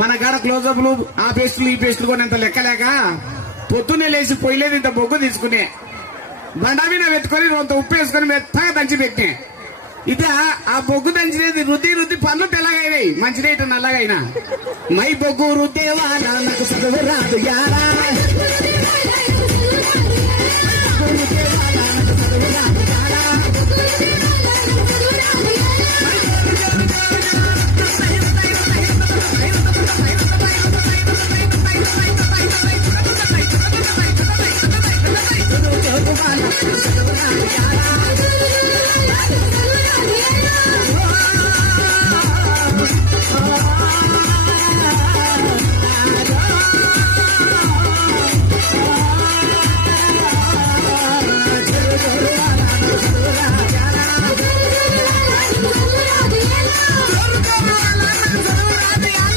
మన కాడ క్లోజప్లు ఆ పేస్టులు ఈ పేస్టులు కూడా ఇంత లెక్కలేక పొద్దున్నే లేచి పొయ్యలేదు ఇంత బొగ్గు తీసుకునే బండా మీద పెట్టుకొని కొంత ఉప్పు వేసుకొని మెత్తగా దంచి పెట్టే ఇది ఆ బొగ్గు దంచినది రుద్ది రుద్ది పనులు తెల్లగైనాయి మంచినీట నల్లగైనా మై బొగ్గు రుద్దేవా నాకు చదువు రాదు యారా